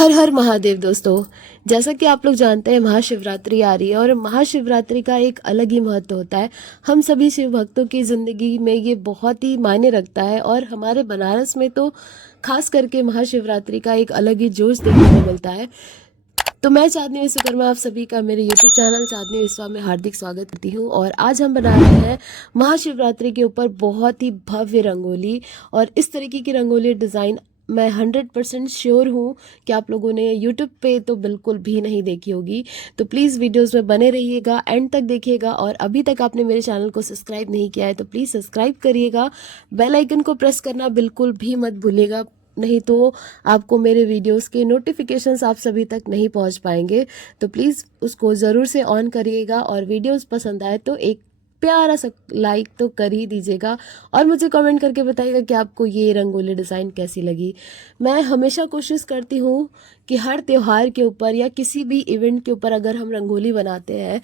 हर हर महादेव दोस्तों। जैसा कि आप लोग जानते हैं महाशिवरात्रि आ रही है और महाशिवरात्रि का एक अलग ही महत्व होता है। हम सभी शिव भक्तों की ज़िंदगी में ये बहुत ही मायने रखता है और हमारे बनारस में तो खास करके महाशिवरात्रि का एक अलग ही जोश देखने को मिलता है। तो मैं चांदनी विश्वकर्मा आप सभी का मेरे यूट्यूब चैनल चांदनी विश्वा में हार्दिक स्वागत करती हूँ। और आज हम बना रहे हैं महाशिवरात्रि के ऊपर बहुत ही भव्य रंगोली। और इस तरीके की रंगोली डिज़ाइन मैं 100% श्योर हूँ कि आप लोगों ने यूट्यूब पे तो बिल्कुल भी नहीं देखी होगी। तो प्लीज़ वीडियोस में बने रहिएगा, एंड तक देखिएगा। और अभी तक आपने मेरे चैनल को सब्सक्राइब नहीं किया है तो प्लीज़ सब्सक्राइब करिएगा। बेल आइकन को प्रेस करना बिल्कुल भी मत भूलिएगा, नहीं तो आपको मेरे वीडियोस के नोटिफिकेशंस आप सभी तक नहीं पहुंच पाएंगे। तो प्लीज़ उसको ज़रूर से ऑन करिएगा और वीडियोस पसंद आए तो एक प्यारा सा लाइक तो कर ही दीजिएगा और मुझे कमेंट करके बताइएगा कि आपको ये रंगोली डिज़ाइन कैसी लगी। मैं हमेशा कोशिश करती हूँ कि हर त्यौहार के ऊपर या किसी भी इवेंट के ऊपर अगर हम रंगोली बनाते हैं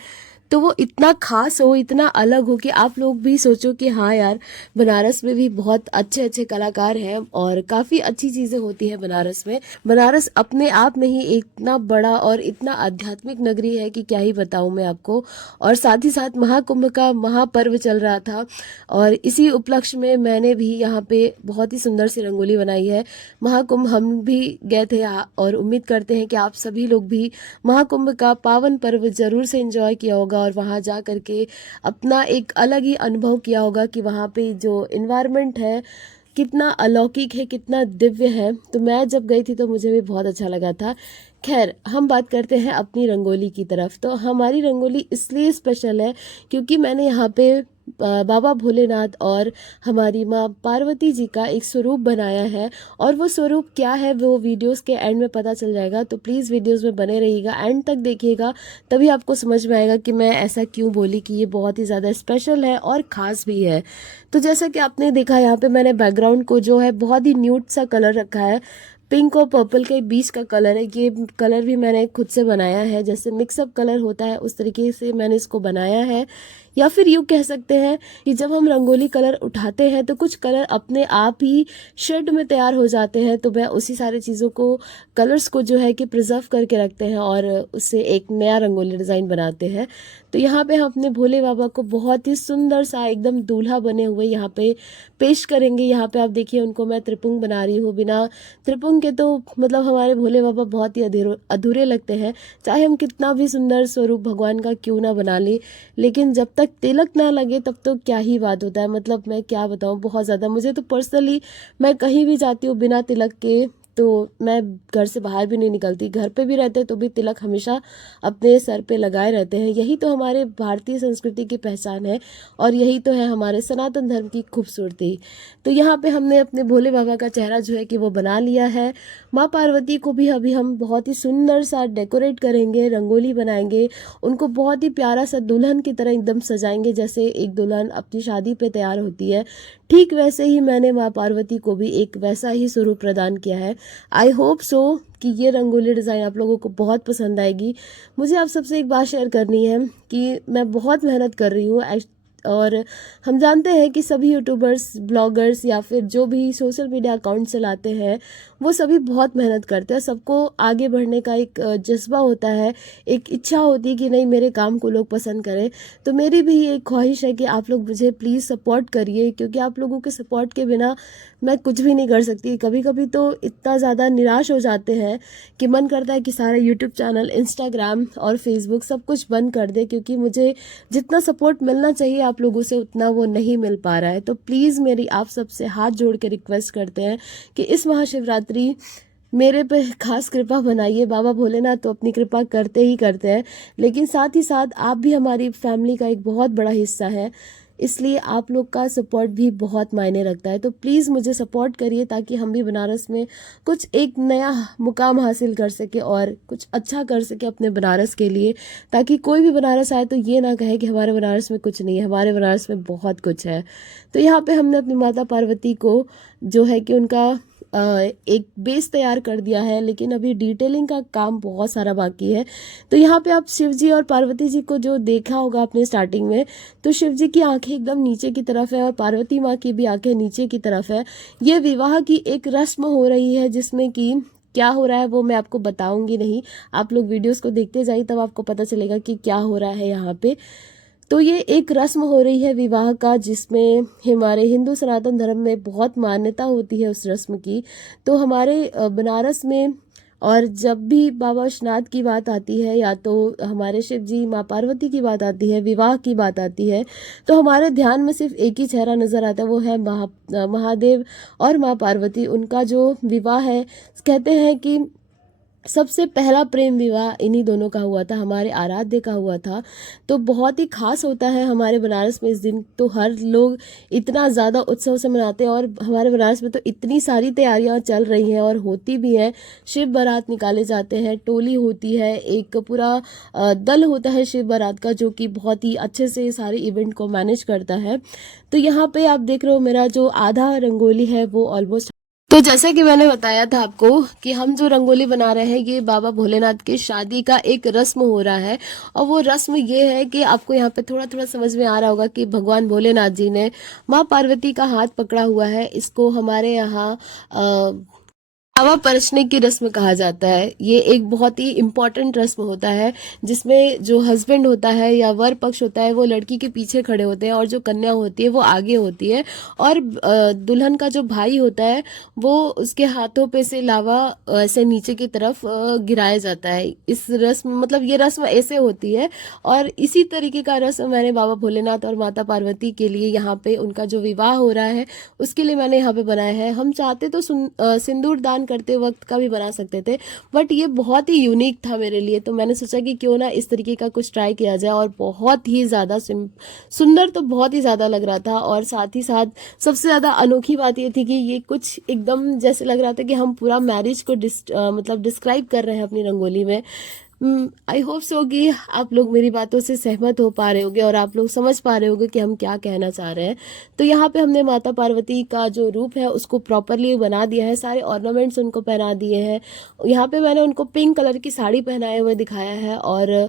तो वो इतना खास हो, इतना अलग हो कि आप लोग भी सोचो कि हाँ यार, बनारस में भी बहुत अच्छे अच्छे कलाकार हैं और काफ़ी अच्छी चीज़ें होती हैं बनारस में। बनारस अपने आप में ही इतना बड़ा और इतना आध्यात्मिक नगरी है कि क्या ही बताऊँ मैं आपको। और साथ ही साथ महाकुंभ का महापर्व चल रहा था और इसी उपलक्ष्य में मैंने भी यहाँ पे बहुत ही सुंदर सी रंगोली बनाई है। महाकुंभ हम भी गए थे और उम्मीद करते हैं कि आप सभी लोग भी महाकुंभ का पावन पर्व जरूर से एंजॉय किया होगा और वहाँ जा करके अपना एक अलग ही अनुभव किया होगा कि वहाँ पे जो इन्वायरमेंट है कितना अलौकिक है, कितना दिव्य है। तो मैं जब गई थी तो मुझे भी बहुत अच्छा लगा था। खैर, हम बात करते हैं अपनी रंगोली की तरफ। तो हमारी रंगोली इसलिए स्पेशल है क्योंकि मैंने यहाँ पे बाबा भोलेनाथ और हमारी माँ पार्वती जी का एक स्वरूप बनाया है। और वो स्वरूप क्या है वो वीडियोस के एंड में पता चल जाएगा। तो प्लीज़ वीडियोस में बने रहिएगा, एंड तक देखिएगा, तभी आपको समझ में आएगा कि मैं ऐसा क्यों बोली कि ये बहुत ही ज़्यादा स्पेशल है और ख़ास भी है। तो जैसा कि आपने देखा, यहाँ पे मैंने बैकग्राउंड को जो है बहुत ही न्यूट सा कलर रखा है। पिंक और पर्पल के बीच का कलर है। ये कलर भी मैंने खुद से बनाया है, जैसे मिक्सअप कलर होता है उस तरीके से मैंने इसको बनाया है। या फिर यूँ कह सकते हैं कि जब हम रंगोली कलर उठाते हैं तो कुछ कलर अपने आप ही शेड में तैयार हो जाते हैं। तो मैं उसी सारी चीज़ों को, कलर्स को जो है कि प्रिजर्व करके रखते हैं और उससे एक नया रंगोली डिज़ाइन बनाते हैं। तो यहाँ पे हम अपने भोले बाबा को बहुत ही सुंदर सा एकदम दूल्हा बने हुए यहाँ पे पेश करेंगे। यहाँ पे आप देखिए, उनको मैं त्रिपुंग बना रही हूँ। बिना त्रिपुंग के तो मतलब हमारे भोले बाबा बहुत ही अधूरे लगते हैं, चाहे हम कितना भी सुंदर स्वरूप भगवान का क्यों ना बना लें। लेकिन जब तक तिलक ना लगे तब तो क्या ही बात होता है। मतलब मैं क्या बताऊँ, बहुत ज़्यादा मुझे तो पर्सनली, मैं कहीं भी जाती हूँ बिना तिलक के तो मैं घर से बाहर भी नहीं निकलती। घर पे भी रहते तो भी तिलक हमेशा अपने सर पे लगाए रहते हैं। यही तो हमारे भारतीय संस्कृति की पहचान है और यही तो है हमारे सनातन धर्म की खूबसूरती। तो यहाँ पे हमने अपने भोले बाबा का चेहरा जो है कि वो बना लिया है। माँ पार्वती को भी अभी हम बहुत ही सुंदर सा डेकोरेट करेंगे, रंगोली बनाएंगे, उनको बहुत ही प्यारा सा दुल्हन की तरह एकदम सजाएंगे, जैसे एक दुल्हन अपनी शादी पे तैयार होती है। ठीक वैसे ही मैंने माँ पार्वती को भी एक वैसा ही स्वरूप प्रदान किया है। आई होप सो कि ये रंगोली डिज़ाइन आप लोगों को बहुत पसंद आएगी। मुझे आप सबसे एक बात शेयर करनी है कि मैं बहुत मेहनत कर रही हूँ। और हम जानते हैं कि सभी यूट्यूबर्स, ब्लॉगर्स या फिर जो भी सोशल मीडिया अकाउंट चलाते हैं वो सभी बहुत मेहनत करते हैं। सबको आगे बढ़ने का एक जज्बा होता है, एक इच्छा होती है कि नहीं, मेरे काम को लोग पसंद करें। तो मेरी भी एक ख्वाहिश है कि आप लोग मुझे प्लीज़ सपोर्ट करिए, क्योंकि आप लोगों के सपोर्ट के बिना मैं कुछ भी नहीं कर सकती। कभी कभी तो इतना ज़्यादा निराश हो जाते हैं कि मन करता है कि सारा यूट्यूब चैनल, इंस्टाग्राम और फेसबुक सब कुछ बंद कर दे, क्योंकि मुझे जितना सपोर्ट मिलना चाहिए आप लोगों से उतना वो नहीं मिल पा रहा है। तो प्लीज़ मेरी आप सबसे हाथ जोड़ के रिक्वेस्ट करते हैं कि इस महाशिवरात्रि मेरे पे खास कृपा बनाइए। बाबा भोलेनाथ तो अपनी कृपा करते ही करते हैं, लेकिन साथ ही साथ आप भी हमारी फैमिली का एक बहुत बड़ा हिस्सा है, इसलिए आप लोग का सपोर्ट भी बहुत मायने रखता है। तो प्लीज़ मुझे सपोर्ट करिए ताकि हम भी बनारस में कुछ एक नया मुकाम हासिल कर सके और कुछ अच्छा कर सके अपने बनारस के लिए, ताकि कोई भी बनारस आए तो ये ना कहे कि हमारे बनारस में कुछ नहीं है। हमारे बनारस में बहुत कुछ है। तो यहाँ पे हमने अपनी माता पार्वती को जो है कि उनका एक बेस तैयार कर दिया है, लेकिन अभी डिटेलिंग का काम बहुत सारा बाकी है। तो यहाँ पे आप शिव जी और पार्वती जी को जो देखा होगा आपने स्टार्टिंग में, तो शिव जी की आंखें एकदम नीचे की तरफ है और पार्वती माँ की भी आंखें नीचे की तरफ है। ये विवाह की एक रस्म हो रही है जिसमें कि क्या हो रहा है वो मैं आपको बताऊंगी नहीं, आप लोग वीडियोस को देखते जाइए तब आपको पता चलेगा कि क्या हो रहा है यहाँ पे। तो ये एक रस्म हो रही है विवाह का, जिसमें हमारे हिंदू सनातन धर्म में बहुत मान्यता होती है उस रस्म की। तो हमारे बनारस में, और जब भी बाबा विश्वनाथ की बात आती है या तो हमारे शिव जी माँ पार्वती की बात आती है, विवाह की बात आती है, तो हमारे ध्यान में सिर्फ एक ही चेहरा नजर आता है, वो है महादेव और माँ पार्वती। उनका जो विवाह है, कहते हैं कि सबसे पहला प्रेम विवाह इन्हीं दोनों का हुआ था, हमारे आराध्य का हुआ था। तो बहुत ही खास होता है हमारे बनारस में इस दिन। तो हर लोग इतना ज़्यादा उत्सव से मनाते हैं, और हमारे बनारस में तो इतनी सारी तैयारियां चल रही हैं और होती भी हैं। शिव बारात निकाले जाते हैं, टोली होती है, एक पूरा दल होता है शिव बारात का, जो कि बहुत ही अच्छे से सारे इवेंट को मैनेज करता है। तो यहाँ पे आप देख रहे हो मेरा जो आधा रंगोली है वो ऑलमोस्ट। तो जैसा कि मैंने बताया था आपको कि हम जो रंगोली बना रहे हैं ये बाबा भोलेनाथ की शादी का एक रस्म हो रहा है। और वो रस्म ये है कि आपको यहाँ पे थोड़ा थोड़ा समझ में आ रहा होगा कि भगवान भोलेनाथ जी ने माँ पार्वती का हाथ पकड़ा हुआ है। इसको हमारे यहाँ लावा परसने की रस्म कहा जाता है। ये एक बहुत ही इम्पोर्टेंट रस्म होता है, जिसमें जो हस्बैंड होता है या वर पक्ष होता है वो लड़की के पीछे खड़े होते हैं, और जो कन्या होती है वो आगे होती है, और दुल्हन का जो भाई होता है वो उसके हाथों पे से लावा ऐसे नीचे की तरफ गिराया जाता है। इस रस्म, मतलब ये रस्म ऐसे होती है। और इसी तरीके का रस्म मैंने बाबा भोलेनाथ और माता पार्वती के लिए, यहाँ पे उनका जो विवाह हो रहा है उसके लिए मैंने यहाँ पे बनाया है। हम चाहते तो सिंदूर दान करते वक्त का भी बना सकते थे, बट ये बहुत ही यूनिक था मेरे लिए, तो मैंने सोचा कि क्यों ना इस तरीके का कुछ ट्राई किया जाए। और बहुत ही ज़्यादा सुंदर तो बहुत ही ज़्यादा लग रहा था। और साथ ही साथ सबसे ज़्यादा अनोखी बात ये थी कि ये कुछ एकदम जैसे लग रहा था कि हम पूरा मैरिज को मतलब डिस्क्राइब कर रहे हैं अपनी रंगोली में। आई होप सो कि आप लोग मेरी बातों से सहमत हो पा रहे होंगे और आप लोग समझ पा रहे होंगे कि हम क्या कहना चाह रहे हैं। तो यहाँ पे हमने माता पार्वती का जो रूप है उसको प्रॉपरली बना दिया है, सारे ऑर्नामेंट्स उनको पहना दिए हैं। यहाँ पे मैंने उनको पिंक कलर की साड़ी पहनाए हुए दिखाया है, और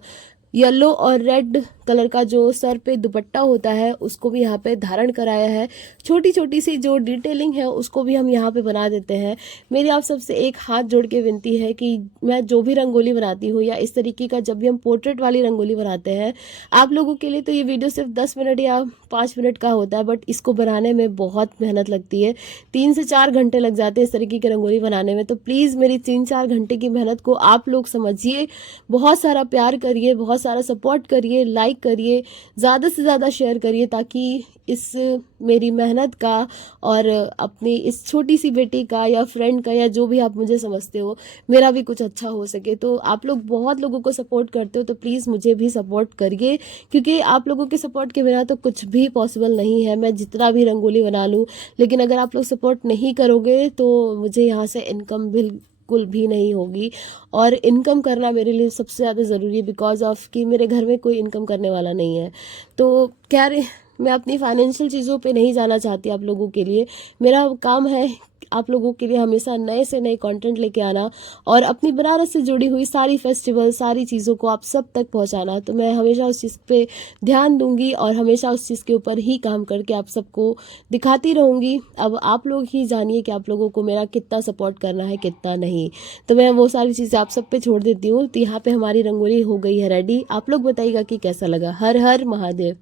येलो और रेड कलर का जो सर पे दुपट्टा होता है उसको भी यहाँ पे धारण कराया है। छोटी छोटी सी जो डिटेलिंग है उसको भी हम यहाँ पे बना देते हैं। मेरी आप सबसे एक हाथ जोड़ के विनती है कि मैं जो भी रंगोली बनाती हूँ या इस तरीके का जब भी हम पोर्ट्रेट वाली रंगोली बनाते हैं, आप लोगों के लिए तो ये वीडियो सिर्फ 10 मिनट या 5 मिनट का होता है, बट इसको बनाने में बहुत मेहनत लगती है। 3 से 4 घंटे लग जाते हैं इस तरीके की रंगोली बनाने में। तो प्लीज़ मेरी 3-4 घंटे की मेहनत को आप लोग समझिए, बहुत सारा प्यार करिए, बहुत सारा सपोर्ट करिए, लाइक करिए, ज़्यादा से ज़्यादा शेयर करिए, ताकि इस मेरी मेहनत का और अपनी इस छोटी सी बेटी का या फ्रेंड का या जो भी आप मुझे समझते हो, मेरा भी कुछ अच्छा हो सके। तो आप लोग बहुत लोगों को सपोर्ट करते हो, तो प्लीज़ मुझे भी सपोर्ट करिए, क्योंकि आप लोगों के सपोर्ट के बिना तो कुछ भी पॉसिबल नहीं है। मैं जितना भी रंगोली बना लूँ, लेकिन अगर आप लोग सपोर्ट नहीं करोगे तो मुझे यहाँ से इनकम बिल्कुल भी नहीं होगी। और इनकम करना मेरे लिए सबसे ज़्यादा ज़रूरी है, बिकॉज ऑफ कि मेरे घर में कोई इनकम करने वाला नहीं है। तो क्या मैं अपनी फाइनेंशियल चीज़ों पे नहीं जाना चाहती आप लोगों के लिए। मेरा काम है आप लोगों के लिए हमेशा नए से नए कंटेंट लेके आना, और अपनी बनारस से जुड़ी हुई सारी फेस्टिवल, सारी चीज़ों को आप सब तक पहुंचाना। तो मैं हमेशा उस चीज़ पे ध्यान दूंगी और हमेशा उस चीज़ के ऊपर ही काम करके आप सबको दिखाती रहूंगी। अब आप लोग ही जानिए कि आप लोगों को मेरा कितना सपोर्ट करना है, कितना नहीं। तो मैं वो सारी चीज़ें आप सब पे छोड़ देती हूँ। तो यहाँ पे हमारी रंगोली हो गई है रेडी। आप लोग बताइएगा कि कैसा लगा। हर हर महादेव।